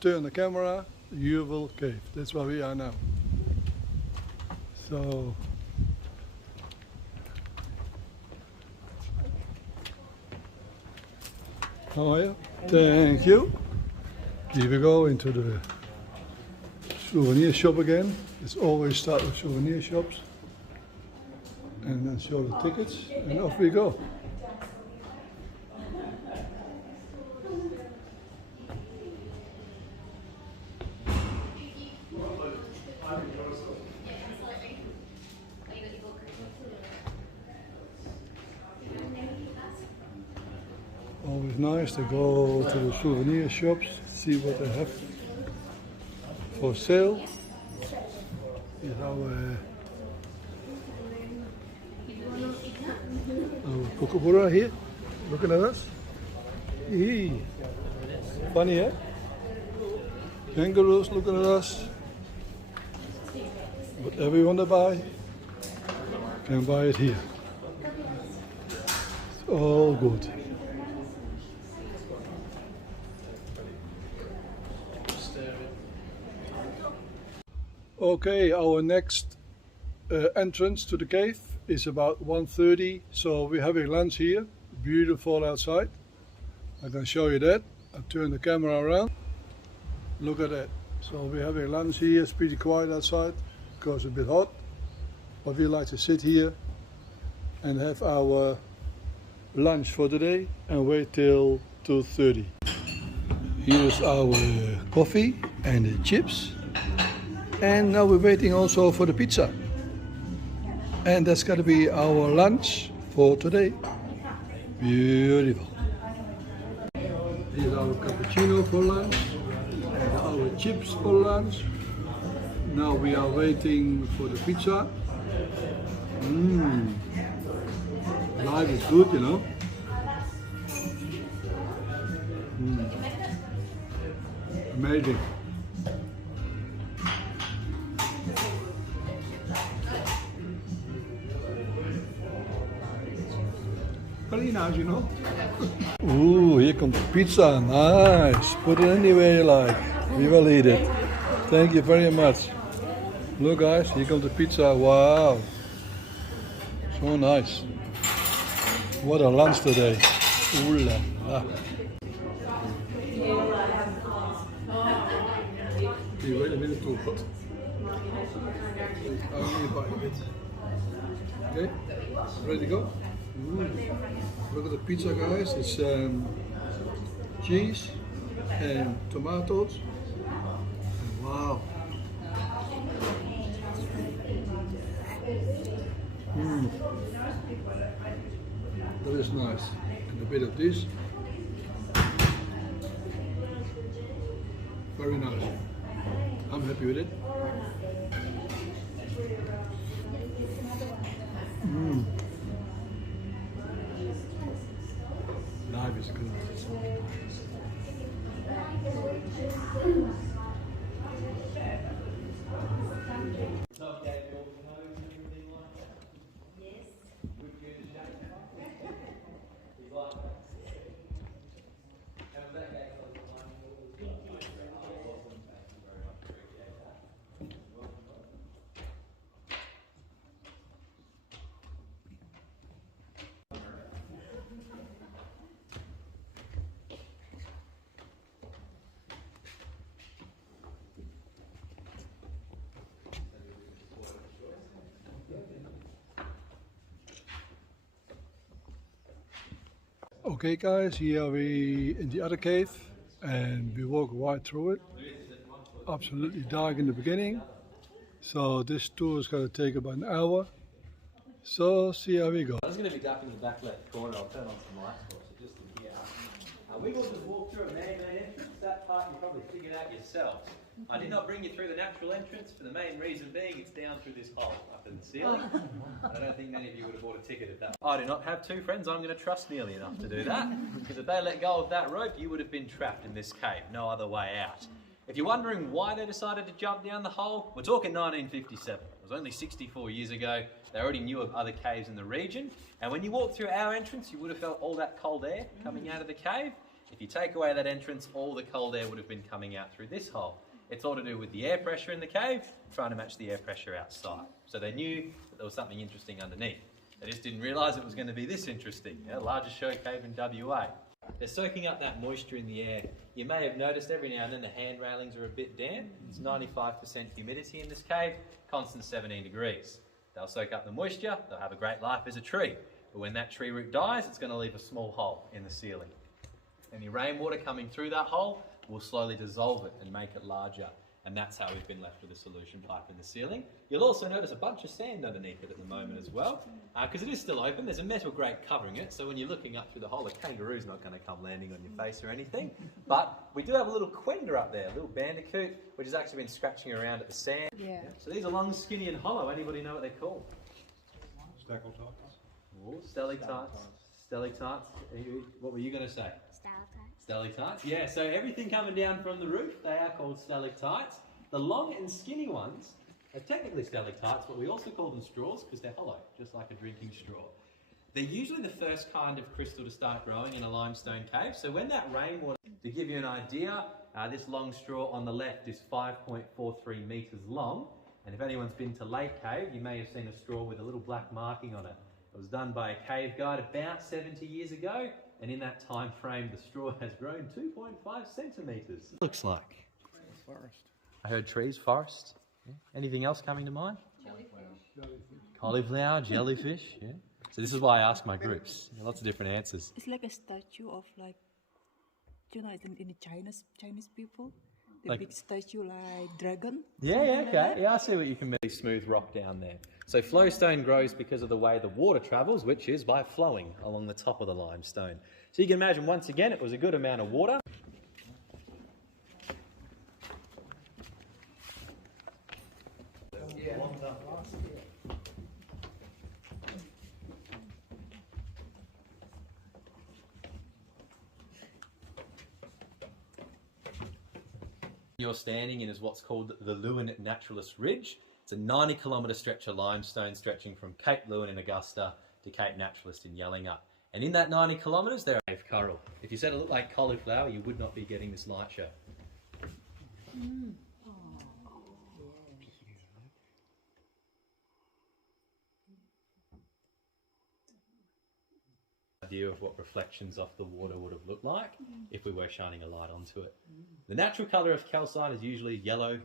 turn the camera, you will cave. That's where we are now. So how are you? Thank you. Here we go into the souvenir shop again. It's always start with souvenir shops. And then show the tickets and off we go. Always nice to go to the souvenir shops, see what they have for sale. Here's our kookaburra here, looking at us. Hee. Funny, eh? Kangaroos looking at us. Whatever you want to buy, you can buy it here. It's all good. Okay, our next entrance to the cave is about 1:30, so we're having lunch here. Beautiful outside. I can show you that. I'll turn the camera around. Look at that. So we're having lunch here. It's pretty quiet outside because it's a bit hot. But we like to sit here and have our lunch for today and wait till 2:30. Here's our coffee and the chips. And now we're waiting also for the pizza. And that's going to be our lunch for today. Beautiful. Here's our cappuccino for lunch and our chips for lunch. Now we are waiting for the pizza. Life is good, you know. Amazing. Very nice, you know. Ooh, here comes pizza. Nice. Put it anywhere you like. We will eat it. Thank you very much. Look, guys, here comes the pizza. Wow. So nice. What a lunch today. Ooh la la. Can you wait a minute to hot? I'll give you a bite of it. Okay? Ready to go? Look at the pizza, guys. It's cheese and tomatoes. Wow. That is nice. And a bit of this. Very nice. I'm happy with it. Life is good. Okay guys, here are we in the other cave and we walk right through it. Absolutely dark in the beginning. So this tour is going to take about an hour. So see how we go. I was going to be ducking in the back left corner. I'll turn on some lights for you just in here. We will just walk through a man-made entrance. That part you probably figured out yourselves. I did not bring you through the natural entrance for the main reason being it's down through this hole up in the ceiling. I don't think many of you would have bought a ticket at that. I do not have two friends I'm going to trust nearly enough to do that, because if they let go of that rope you would have been trapped in this cave, no other way out. If you're wondering why they decided to jump down the hole, we're talking 1957. It was only 64 years ago. They already knew of other caves in the region, and when you walked through our entrance you would have felt all that cold air coming out of the cave. If you take away that entrance, all the cold air would have been coming out through this hole. It's all to do with the air pressure in the cave, trying to match the air pressure outside. So they knew that there was something interesting underneath. They just didn't realise it was going to be this interesting. Largest show cave in WA. They're soaking up that moisture in the air. You may have noticed every now and then the hand railings are a bit damp. It's 95% humidity in this cave, constant 17 degrees. They'll soak up the moisture, they'll have a great life as a tree. But when that tree root dies, it's going to leave a small hole in the ceiling. Any rainwater coming through that hole will slowly dissolve it and make it larger. And that's how we've been left with a solution pipe in the ceiling. You'll also notice a bunch of sand underneath it at the moment as well, because it is still open. There's a metal grate covering it, so when you're looking up through the hole, a kangaroo's not going to come landing on your face or anything. But we do have a little quender up there, a little bandicoot, which has actually been scratching around at the sand. Yeah. So these are long, skinny and hollow. Anybody know what they're called? Stalactites. Stalactites. What were you going to say? Stalactites, yeah, so everything coming down from the roof, they are called stalactites. The long and skinny ones are technically stalactites, but we also call them straws because they're hollow, just like a drinking straw. They're usually the first kind of crystal to start growing in a limestone cave. So when that rainwater, to give you an idea, this long straw on the left is 5.43 metres long. And if anyone's been to Lake Cave, you may have seen a straw with a little black marking on it. It was done by a cave guide about 70 years ago. And in that time frame, the straw has grown 2.5 centimetres. Looks like. Forest. I heard trees, forest. Yeah. Anything else coming to mind? Cauliflower, jellyfish. Yeah. So this is why I ask my groups. Lots of different answers. It's like a statue of like, you know, in the Chinese people, the Like- big statue like dragon. Yeah, okay. Yeah, I see what you can make. Smooth rock down there. So flowstone grows because of the way the water travels, which is by flowing along the top of the limestone. So you can imagine, once again, it was a good amount of water. You're standing in is what's called the Lewin Naturalist Ridge. It's a 90-kilometre stretch of limestone stretching from Cape Lewin in Augusta to Cape Naturalist in Yallingup. And in that 90 kilometres, there are cave coral. If you said it looked like cauliflower, you would not be getting this light show. Idea of what reflections off the water would have looked like if we were shining a light onto it. The natural colour of calcite is usually yellow.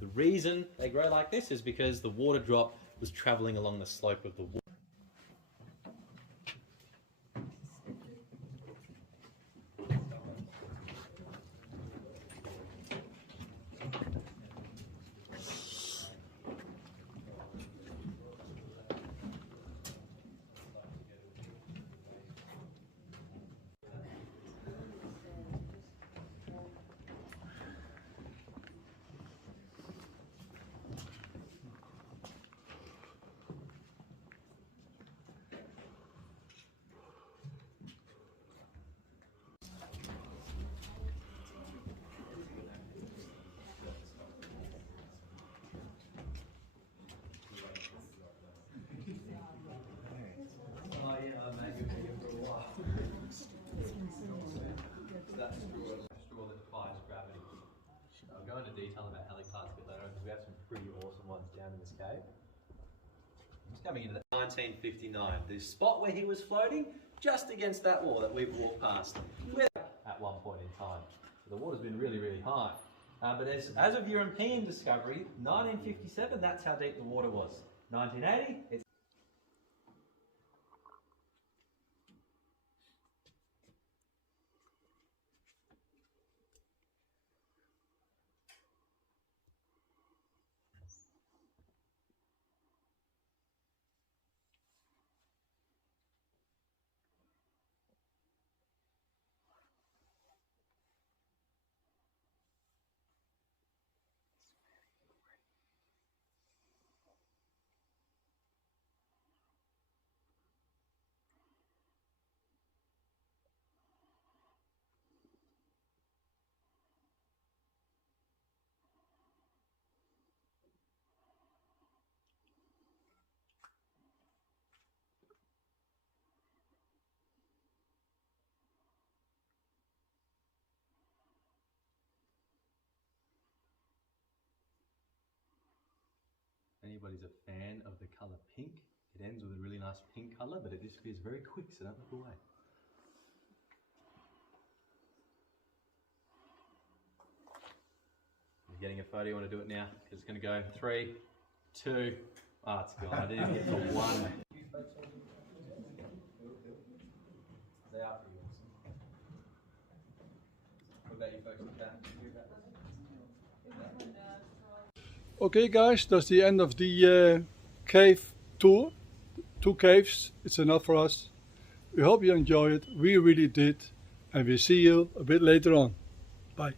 The reason they grow like this is because the water drop was travelling along the slope of the water. Straw that defies gravity. I'll go into detail about helictites a bit later because we have some pretty awesome ones down in this cave. Just coming into 1959, the spot where he was floating, just against that wall that we've walked past at one point in time. So the water's been really, really high. But as of European discovery, 1957, that's how deep the water was. 1980, it's anybody's a fan of the colour pink, it ends with a really nice pink colour, but it disappears very quick, so don't look away. You're getting a photo, you want to do it now? Because it's going to go 3, 2, oh, it's gone. I didn't get to 1. They are pretty awesome. What about you folks with that? Okay guys, that's the end of the cave tour. 2 caves, it's enough for us. We hope you enjoy it. We really did. And we see you a bit later on. Bye.